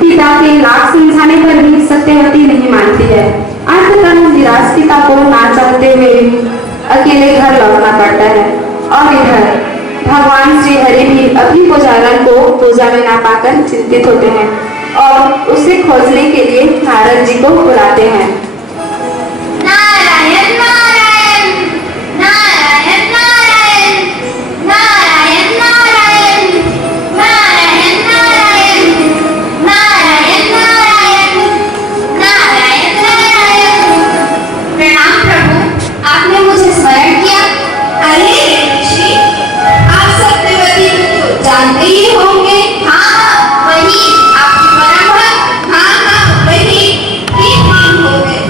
पिता के लाख समझाने पर भी सत्यवती नहीं मानती है। अंततः निराश पिता को ना चाहते हुए भी अकेले घर लौटना पड़ता है। और इधर भगवान श्री हरि भी अपनी पुजारन को पूजा में ना पाकर चिंतित होते हैं और उसे खोजने के लिए नारद जी को बुलाते हैं। नारायण नारायण नारायण नारायण नारायण नारायण नारायण नारायण नारायण नारायण नारायण नारायण। प्रणाम प्रभु, आपने मुझे स्मरण किया। अरे ऋषि, आप सत्यवती को जानते ही होंगे। हाँ वही आपकी परम भक्त। हाँ वही 3 दिन हो गए।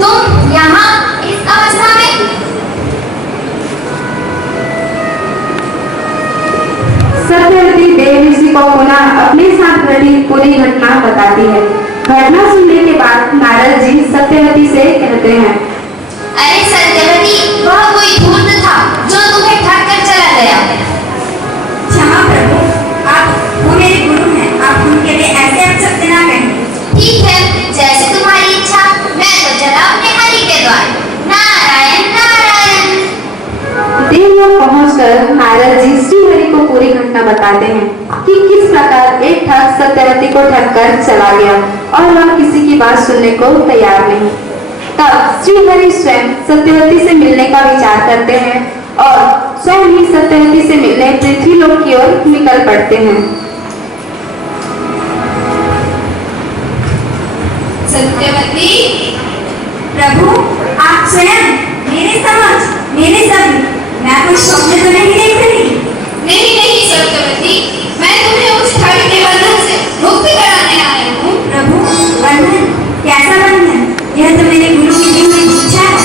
तुम यहाँ इस अवस्था में? सत्यवती देव ऋषि को पुनः अपने साथ घटी पूरी घटना बताती है। घटना सुनने के बाद नारद जी सत्यवती से कहते हैं, अरे सत्यवती, वह कोई धूर्त था जो तुम्हें ठग कर चला गया। क्षमा प्रभु, आप वो मेरे गुरु हैं, आप उनके लिए ऐसे अपशब्द ना कहें। ठीक है, जैसे तुम्हारी इच्छा, मैं तो चला अपने हरि के द्वार। नारायण नारायण। देवलोक पहुंचकर नारद जी श्री हरि को पूरी घटना बताते हैं कि किस प्रकार एक ठग सत्यवती को ठग कर चला गया और वह किसी की बात सुनने को तैयार नहीं। तब श्री हरि स्वयं सत्यवती से मिलने का विचार करते हैं और स्वयं ही सत्यवती से मिलने पृथ्वी लोक की ओर निकल पड़ते हैं। सत्यवती, प्रभु, आप स्वयं मेरे समझ, मेरे सभी, मैं कुछ स्वप्न तो नहीं देख रही। नहीं नहीं सत्यवती, मैं तुम्हें उस ठग के बंधन से मुक्त कराने आई हूँ। प्रभु, बंधन? कैसा बंधन? यह तो मेरे गुरु की दी हुई इच्छा है।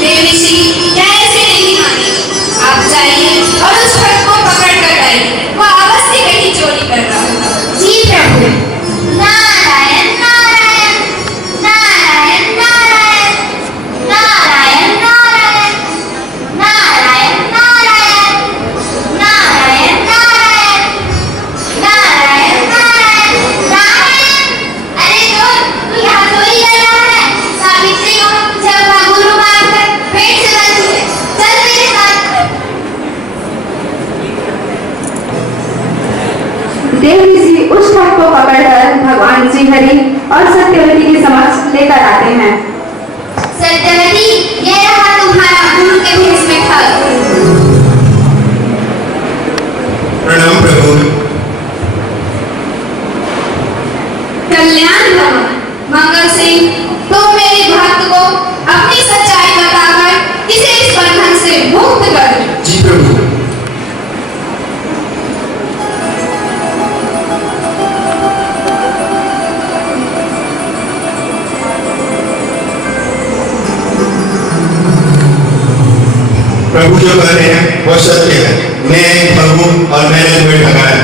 देव ऋषि, क्या ऐसे नहीं माने? आप जाइए और उस ठग को पकड़ कर लाइए। वह अवश्य कहीं चोरी कर रहा होगा। जी प्रभु। नारायण नारायण, नारायण नारायण, नारायण नारायण, नारायण नारायण, नारायण नारायण, नारायण नारायण, नारायण। अरे तू यहाँ चोरी कर रहा है। सावित्री को जब वह गुरु मानकर पेट से बंद हुए, चल मेरे साथ। देव ऋषि उस ठग को पकड़कर भगवान श्री हरि और सत्यवती के समक्ष लेकर आते हैं। सत्यवती, ये रहा तुम्हारा गुरु के भेष में ठग। प्रणाम प्रभु। कल्याण भवन। मंगल सिंह, तुम मेरे भक्त को अपनी सच्चाई बताकर इसे इस बंधन से मुक्त कर दो। जी प्रभु। प्रभु जो कह रहे हैं वो सत्य है। मैं एक ठग हूं और मैंने तुम्हें ठगाया।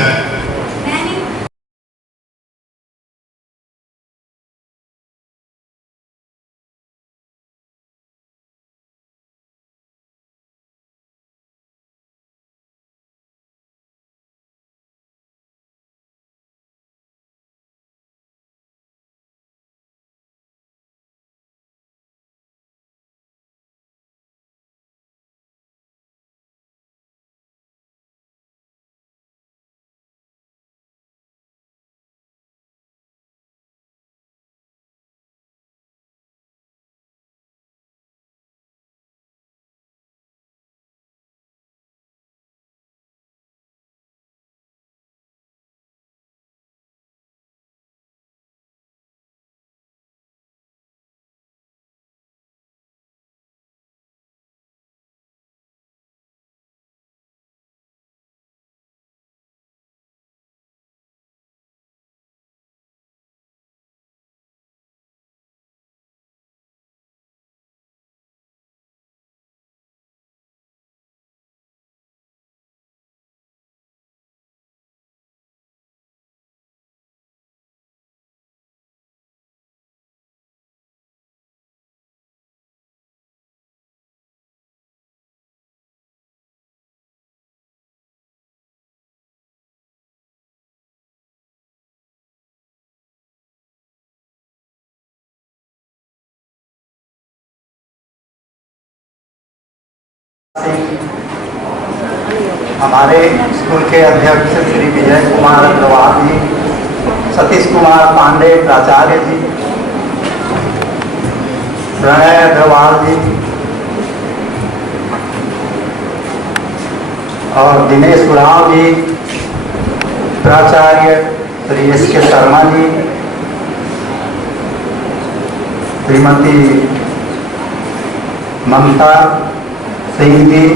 हमारे स्कूल के अध्यक्ष श्री विजय कुमार अग्रवाल जी, सतीश कुमार पांडे प्राचार्य जी, प्रणय अग्रवाल जी और दिनेश उराव जी, प्राचार्य श्री एस के शर्मा जी, श्रीमती ममता सिंह जी,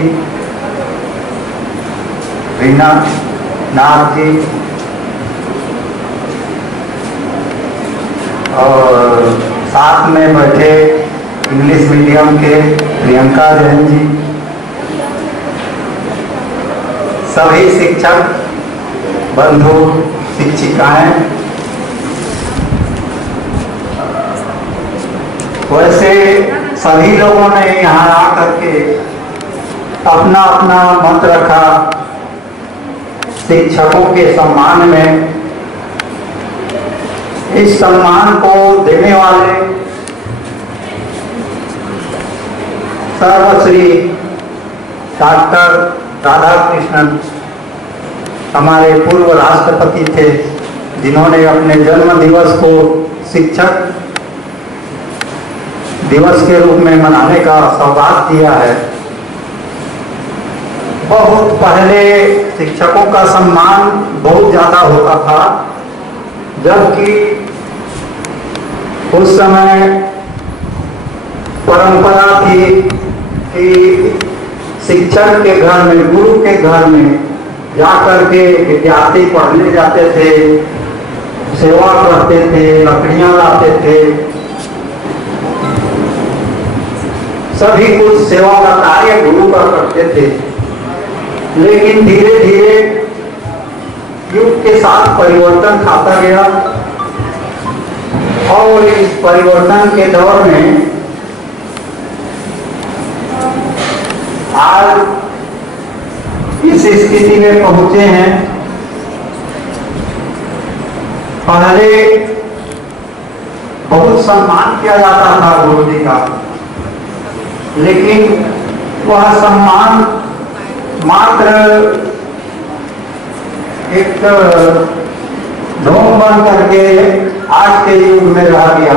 रीना नाथ जी और साथ में बैठे इंग्लिश मीडियम के प्रियंका जैन जी, सभी शिक्षक बंधु शिक्षिकाएं, वैसे सभी लोगों ने यहाँ आकर के अपना अपना मत रखा शिक्षकों के सम्मान में। इस सम्मान को देने वाले सर्वश्री डॉक्टर राधाकृष्णन हमारे पूर्व राष्ट्रपति थे, जिन्होंने अपने जन्म दिवस को शिक्षक दिवस के रूप में मनाने का सौभाग्य दिया है। बहुत पहले शिक्षकों का सम्मान बहुत ज्यादा होता था, जबकि उस समय परंपरा थी कि शिक्षक के घर में, गुरु के घर में जाकर के विद्यार्थी पढ़ने जाते थे, सेवा करते थे, लकड़ियां लाते थे, सभी कुछ सेवा का कार्य गुरु का करते थे। लेकिन धीरे धीरे युग के साथ परिवर्तन खाता गया और इस परिवर्तन के दौर में आज इस स्थिति में पहुंचे हैं। पहले बहुत सम्मान किया जाता था गुरु जी का, लेकिन वह सम्मान मात्र एक ढोंग बन करके आज के युग में रह गया,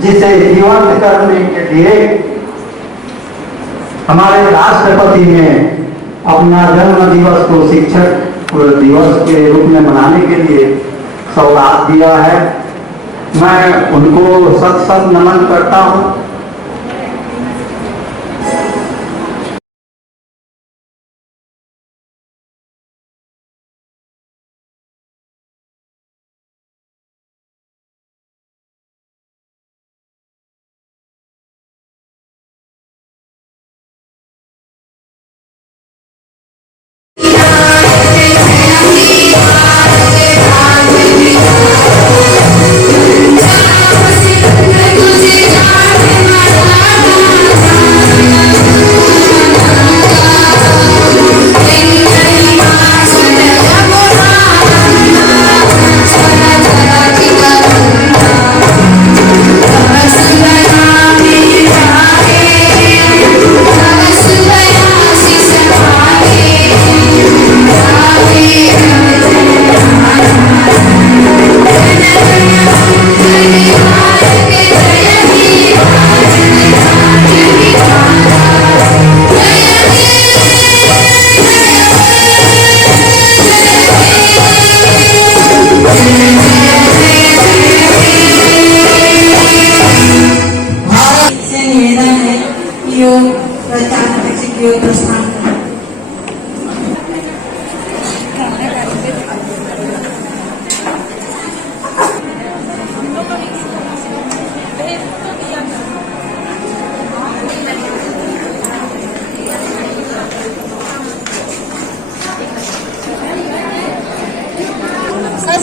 जिसे जीवंत करने के लिए हमारे राष्ट्रपति ने अपना जन्म दिवस को शिक्षक दिवस के रूप में मनाने के लिए सौगात दिया है। मैं उनको सत सत नमन करता हूँ। सर